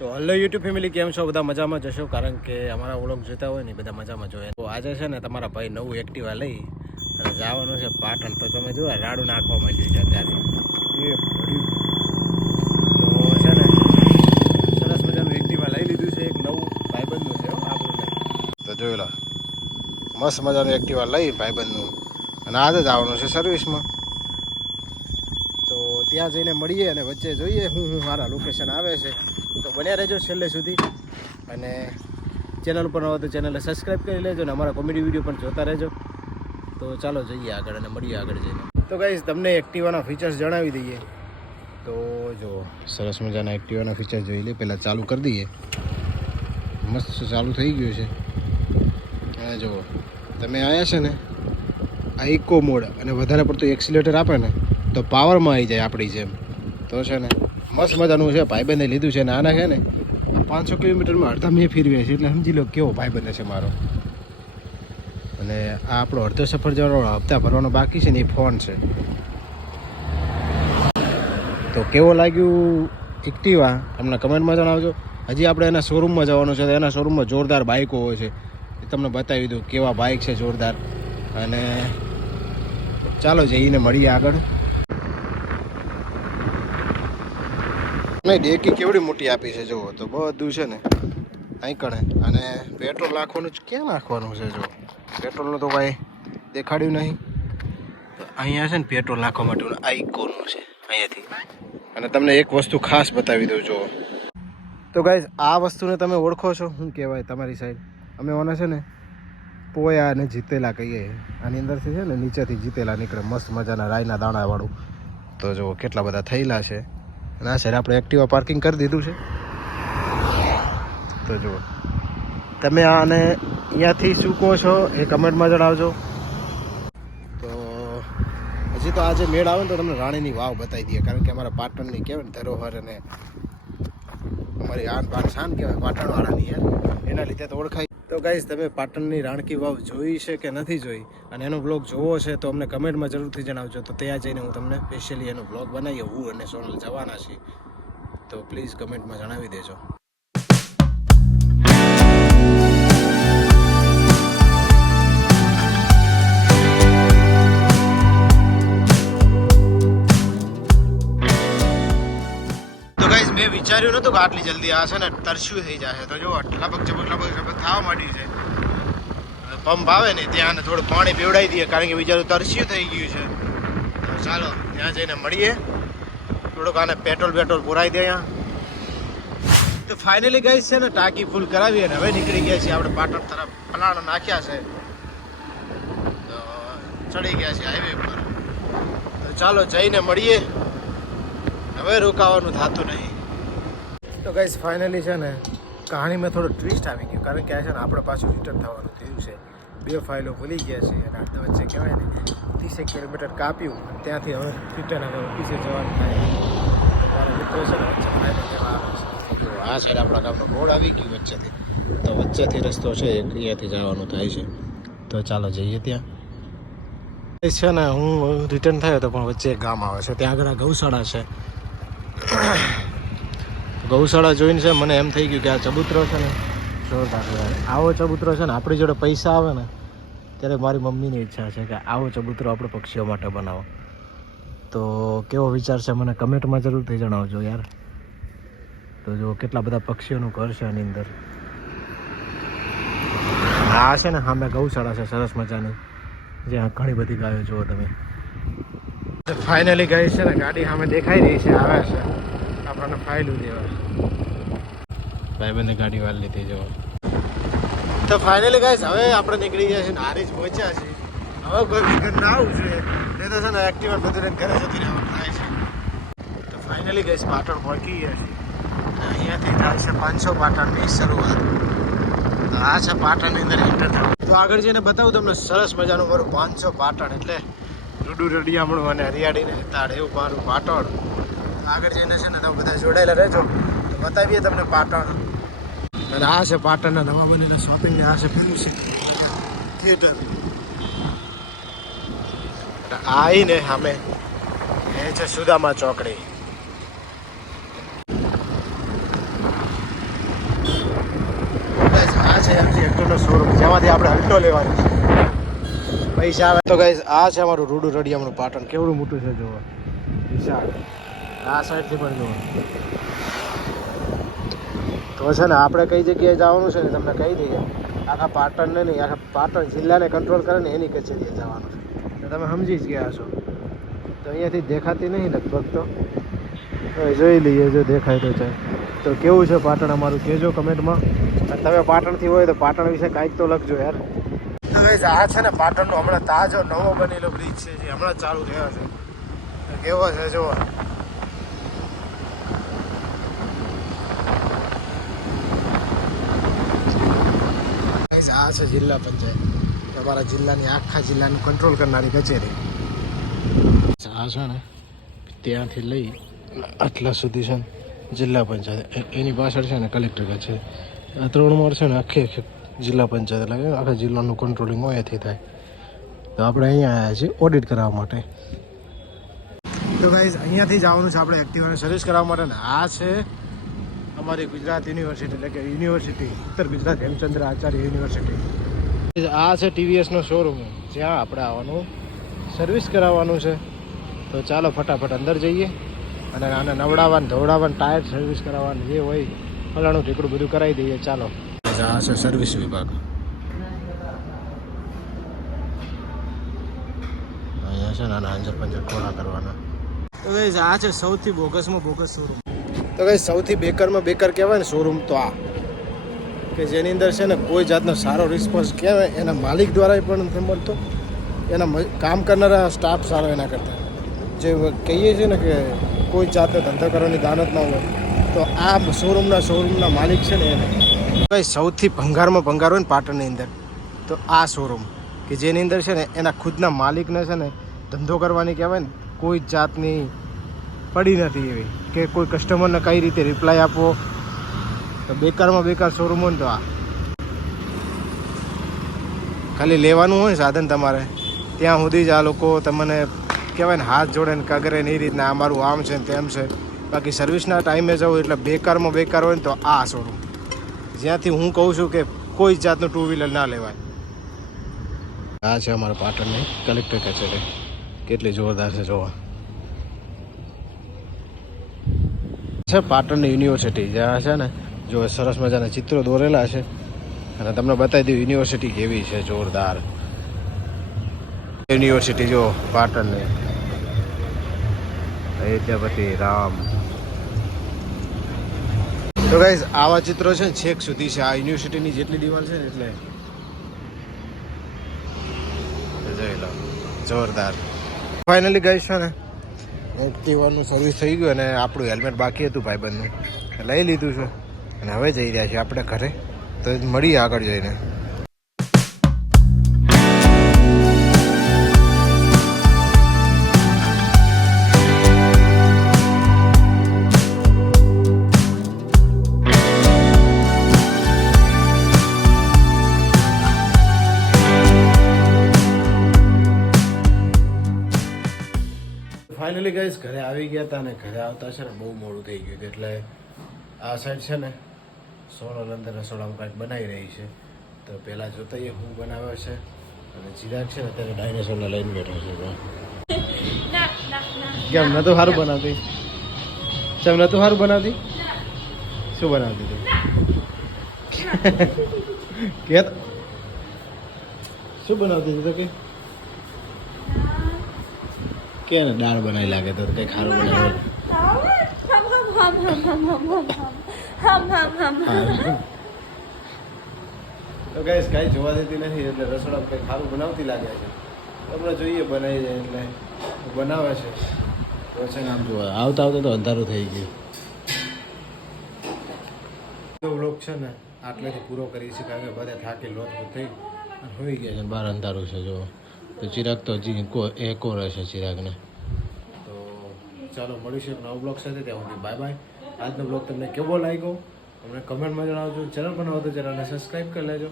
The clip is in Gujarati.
તો હલો યુટ્યુબ ફેમિલી, કેમ છો? બધા મજામાં જશો, કારણ કે અમારા વ્લોગ જોતા હોય ને બધા મજામાં જોઈએ. તો આજે છે ને તમારા ભાઈ નવું એક્ટિવા લઈ અને જવાનું છે પાટણ. તો તમે જુઓ રાડું નાખવા માંડ્યું છે અત્યારથી એ ભર્યું. તો છે ને સરસ મજાનું એક્ટિવા લઈ લીધું છે, એક નવું ભાઈબંધનું છે આપણું. તો જોઈ લો, મસ્ત મજાનું એક્ટિવા લઈ ભાઈબંધનું, અને આજે જ આવવાનું છે સર્વિસમાં. તો ત્યાં જઈને મળીએ અને વચ્ચે જોઈએ હું મારા લોકેશન આવે છે. તો બન્યા રહેજો છેલ્લે સુધી, અને ચેનલ ઉપર હોય તો ચેનલને સબસ્ક્રાઈબ કરી લેજો અને અમારા કોમેડી વિડીયો પણ જોતા રહેજો. તો ચાલો જઈએ આગળ અને મળીએ આગળ જઈને. તો ગાઈઝ તમને એક્ટિવાના ફીચર્સ જણાવી દઈએ. તો જો સરસ મજાના એક્ટિવાના ફીચર્સ જોઈ લે. પહેલાં ચાલુ કરી દઈએ. મસ્ત ચાલુ થઈ ગયું છે. અને જુઓ તમે આવ્યા છે ને, આ ઇકો મોડ, અને વધારે પડતું એક્સિલેટર આપે ને તો પાવરમાં આવી જાય આપણી જેમ. તો છે ને મસ્ત મજાનું છે, ભાઈબંધે લીધું છે. નાના છે ને 500 કિલોમીટરમાં અડધા મેં ફેરવ્યા છે, એટલે સમજી લો કેવો ભાઈબંધ છે મારો. અને આ આપણો અડધો સફર જવાનો હપ્તા ભરવાનો બાકી છે ને, એ ફોન છે. તો કેવો લાગ્યું એક્ટિવા તમને કમેન્ટમાં જણાવજો. હજી આપણે એના શોરૂમમાં જવાનું છે, તો એના શોરૂમમાં જોરદાર બાઇકો હોય છે, એ તમને બતાવી દઉં કેવા બાઇક છે જોરદાર. અને ચાલો જઈને મળીએ આગળ. નહીં, ડેકી કેવડી મોટી આપી છે જુઓ. તો બધું છે ને અહીં કણે. અને પેટ્રોલ નાખવાનું ક્યાં નાખવાનું છે? જો પેટ્રોલનું તો કાંઈ દેખાડ્યું નહીં. તો અહીંયા છે ને પેટ્રોલ નાખવા માટેનું આ ઇકોનું છે અહીંયાથી. અને તમને એક વસ્તુ ખાસ બતાવી દઉં જુઓ. તો ગાઈઝ આ વસ્તુને તમે ઓળખો છો? શું કહેવાય તમારી સાઈડ? અમે ઓને છે ને પોયા અને જીતેલા કહીએ. આની અંદરથી છે ને નીચેથી જીતેલા નીકળે, મસ્ત મજાના રાયના દાણાવાળું. તો જુઓ કેટલા બધા થયેલા છે. અને આ સાઈડ આપણે એક્ટિવા પાર્કિંગ કરી દીધું છે. તો જુઓ તમે આને અહીંયાથી શું કહો છો એ કમેન્ટમાં જણાવજો. તો હજી તો આજે મેળ આવે ને તો તમને રાણીની વાવ બતાવી દઈએ, કારણ કે અમારા પાટણની કહેવાય ને ધરોહર, અને અમારી આન બાન શાન કહેવાય પાટણવાળાની યાર, એના લીધે તો ઓળખાય. તો ગાઈઝ તમે પાટણની રાણકી વાવ જોઈ છે કે નથી જોઈ, અને એનો બ્લોગ જોવો છે તો અમને કમેન્ટમાં જરૂરથી જણાવજો. તો ત્યાં જઈને હું તમને સ્પેશિયલી એનો બ્લોગ બનાવીએ. હું અને સોનલ જવાના છીએ, તો પ્લીઝ કમેન્ટમાં જણાવી દેજો. મેં વિચાર્યું નતું કે આટલી જલ્દી આ છે ને તરસ્યું થઈ જશે. તો જો લગભગ થવા માંડ્યું છે. પંપ આવે ને ત્યાં થોડું પાણી પીવડાવી દઈએ, કારણ કે વિચારું તરસ્યું થઈ ગયું છે. તો ચાલો ત્યાં જઈને મળીએ. થોડુંક આને પેટ્રોલ પુરાઈ દે અહીંયા. તો ફાઇનલી ગાઈસ છે ને ટાંકી ફૂલ કરાવી અને હવે નીકળી ગયા છીએ આપણે પાટણ તરફ. પલાણ નાખ્યા છે, તો ચડી ગયા છે હાઈવે પર. તો ચાલો જઈને મળીએ. હવે રોકાવાનું થતું નહીં. તો ગાઈસ ફાઇનલી છે ને કહાણીમાં થોડો ટ્વિસ્ટ આવી ગયો, કારણ કે આ છે ને આપણે પાછું રિટર્ન થવાનું થયું છે. 2 ફાઇલો ભૂલી ગયા છે, અને અડધા વચ્ચે કહેવાય ને 30 કિલોમીટર કાપ્યું. ત્યાંથી હવે રિટર્ન હવે ઓફિસે જવાનું થાય. મારા મિત્રો છે ને વચ્ચે ફાઇલો લેવા આવે છે. જો આ સાઈડ આપણા ગામનો બોર્ડ આવી ગયું વચ્ચેથી. તો વચ્ચેથી રસ્તો છે, અહીંયાથી જવાનું થાય છે. તો ચાલો જઈએ ત્યાં. છે ને હું રિટર્ન થયો હતો, પણ વચ્ચે એક ગામ આવે છે, ત્યાં આગળ ગૌશાળા છે. ગૌશાળા જોઈને છે મને એમ થઈ ગયું કે આ ચબૂતરો છે ને જોરદાર. આવો ચબૂતરો છે ને આપણી જોડે પૈસા આવે ને ત્યારે મારી મમ્મીની ઈચ્છા છે કે આવો ચબૂતરો આપણે પક્ષીઓ માટે બનાવો. તો કેવો વિચાર છે મને કમેન્ટમાં જરૂરથી જણાવજો યાર. તો જો કેટલા બધા પક્ષીઓનું ઘર છે આની અંદર. આ છે ને સામે ગૌશાળા છે સરસ મજાની, જ્યાં ઘણી બધી ગાયો જુઓ તમે. ફાઇનલી ગાય છે ને ગાડી સામે દેખાઈ રહી છે, આવે છે આપણને ફાઇલું દેવા. ભાઈબંધે ગાડી વાળ લીધી જો. તો ફાઇનલી ગાઈસ હવે આપણે નીકળી ગયા છે, હારીજ પહોંચ્યા છે. હવે કોઈ ઘર ના આવું છે તે તો છે ને એક્ટિવા બધું લઈને ઘરે જતી રહેવાનું થાય છે. તો ફાઇનલી ગાઈસ પાટણ પહોંચી ગયા છે. અહીંયાથી થાય છે 500 પાટણની શરૂઆત. તો આ છે પાટણની અંદર એન્ટર થવું. તો આગળ જઈને બતાવું તમને સરસ મજાનું મારું 500 પાટણ, એટલે રૂડું રડિયામણું અને હરિયાળીને તાળ એવું મારું પાટણ. આગળ જઈને છે ને તમે બધા જોડાયેલા રહેજો, તો બતાવીએ તમને પાટણ. અને આ છે પાટણના નવા બનેલા શોપિંગને. આ છે પેલું છે થિયેટર. આવીને સામે એ છે સુદામા ચોકડી. એમજી હેક્ટરનો શોરૂમ જેમાંથી આપણે અલ્ટો લેવાની છે પૈસા આવે તો ગાઈસ આ છે અમારું રૂડું રડિયામણું પાટણ કેવડું મોટું છે જુઓ વિશાળ આ સાઈડથી પણ જુઓ તો છે ને આપણે કઈ જગ્યાએ જવાનું છે ને તમને કહી દઈએ આખા પાટણને નહીં આખા પાટણ જિલ્લાને કંટ્રોલ કરે ને એની કચેરીએ જવાનું છે તમે સમજી જ ગયા છો તો અહીંયાથી દેખાતી નહીં લગભગ તો હવે જોઈ લઈએ જો દેખાય તો ચાલ તો કેવું છે પાટણ અમારું કહેજો કમેન્ટમાં અને તમે પાટણથી હોય તો પાટણ વિશે કાંઈક તો લખજો યાર હવે આ છે ને પાટણનો હમણાં તાજો નવો બનેલો બ્રિજ છે જે હમણાં ચાલુ થયો છે કેવો છે જો આ છે જિલ્લા પંચાયત તમારા જિલ્લાની આખા જિલ્લાનું કંટ્રોલ કરનારી કચેરી આ છે ને ત્યાંથી લઈ આટલા સુધી છે ને જિલ્લા પંચાયત એની પાછળ છે ને કલેક્ટર કચેરી આ 3 માળ છે ને આખી જિલ્લા પંચાયત એટલે આખા જિલ્લાનું કંટ્રોલિંગ અહીંયાથી થાય તો આપણે અહીંયા આવ્યા છીએ ઓડિટ કરાવવા માટે તો ગાઈઝ અહીંયાથી જવાનું છે આપણે એક્ટિવાને સર્વિસ કરાવવા માટે ને આ છે અમારી ગુજરાત યુનિવર્સિટી એટલે કે યુનિવર્સિટી ઉત્તર ગુજરાત હેમચંદ્ર આચાર્ય યુનિવર્સિટી આ છે ટીવીએસનો શોરૂમ જ્યાં આપણે આવવાનું સર્વિસ કરાવવાનું છે તો ચાલો ફટાફટ અંદર જઈએ અને આને નવડાવવાનું ધોવડાવવાનું ટાયર સર્વિસ કરાવવાનું જે હોય ફલાણું ઠીકડું બધું કરાવી દઈએ ચાલો આ છે સર્વિસ વિભાગ અહીંયા છે ને આના અંજર પંજર ખોલા કરવાના તો ગાઈઝ આ છે સૌથી બોગસમાં બોગસ શોરૂમ તો ગાઈઝ સૌથી બેકરમાં બેકર કહેવાય ને શોરૂમ તો આ કે જેની અંદર છે ને કોઈ જાતનો સારો રિસ્પોન્સ કહેવાય એના માલિક દ્વારા પણ નથી મળતો એના કામ કરનારા સ્ટાફ સારો એના કરતાં જે કહીએ છીએ ને કે કોઈ જાતનો ધંધો કરવાની દાનત ના હોય તો આ શોરૂમના માલિક છે ને એને ભાઈ સૌથી ભંગારમાં ભંગાર હોય ને પાટણની અંદર તો આ શોરૂમ કે જેની અંદર છે ને એના ખુદના માલિકને છે ને ધંધો કરવાની કહેવાય ને કોઈ જાતની પડી નથી એવી કે કોઈ કસ્ટમરને કઈ રીતે રિપ્લાય આપવો તો બેકારમાં બેકાર શોરૂમ હોય ને તો આ ખાલી લેવાનું હોય ને સાધન તમારે ત્યાં સુધી જ આ લોકો તમને કહેવાય ને હાથ જોડે ને કગરે ને એ રીતના અમારું આમ છે ને તેમ છે બાકી સર્વિસના ટાઈમે જવું એટલે બેકારમાં બેકાર હોય ને તો આ શોરૂમ જ્યાંથી હું કહું છું કે કોઈ જાતનું 2 વ્હીલર ના લેવાય આ છે અમારા પાટણની કલેક્ટર કચેરી કેટલી જોરદાર છે જોવા છે પાટણની યુનિવર્સિટી જ્યાં છે ને જો સરસ મજાના ચિત્રો દોરેલા છે અને તમને બતાવી દઉં યુનિવર્સિટી કેવી છે જોરદાર યુનિવર્સિટી જો પાટણની વિદ્યાપતિ રામ તો ગાઈઝ આવા ચિત્રો છે ને છેક સુધી છે આ યુનિવર્સિટીની જેટલી દિવાલ છે ને એટલે જોઈ લો જોરદાર ફાઇનલી ગાઈઝ છે ને એક્ટિવાનું સર્વિસ થઈ ગયું અને આપણું હેલ્મેટ બાકી હતું ભાઈબંધનું લઈ લીધું છે અને હવે જઈ રહ્યા છીએ આપણે ઘરે તો મળીએ આગળ જઈને ફાઇનલી ગાઈઝ ઘરે આવી ગયા હતા અને ઘરે આવતા છે ને બહુ મોડું થઈ ગયું એટલે આ સાઈડ છે ને સોનલ અંદર રસોડામાં કાંઈક બનાવી રહી છે તો પહેલાં જોતાઈએ હું બનાવે છે અને ચિરાગ છે ને અત્યારે ડાયનેસોરને લઈને બેઠો છે કેમ નતું સારું બનાવતી કેમ નતું સારું બનાવતી શું બનાવતી તું કે શું બનાવતી હતી તો કે ને દાળ બનાવી લાગે તો કંઈ ખારું બનાવે તો ગાઈસ કાંઈ જોવા દેતી નથી એટલે રસોડા કંઈ ખારું બનાવતી લાગે છે આપણે જોઈએ બનાવી જાય એટલે બનાવે છે તો છે ને આમ જોવા આવતા આવતા તો અંધારું થઈ ગયું વ્લોગ છે ને આટલેથી પૂરો કરીએ છીએ કારણ કે બધા થાકી લોટ થઈ હોઈ ગયા છે બહાર અંધારું છે જો તો ચિરાગ તો હજી એકો રહેશે ચિરાગને તો ચાલો મળીશું એક નવો બ્લોગ સાથે ત્યાં સુધી બાય બાય આજનો બ્લોગ તમને કેવો લાગ્યો અમને કમેન્ટમાં જણાવજો ચેનલ બનાવો તો ચેનલને સબસ્ક્રાઈબ કરી લેજો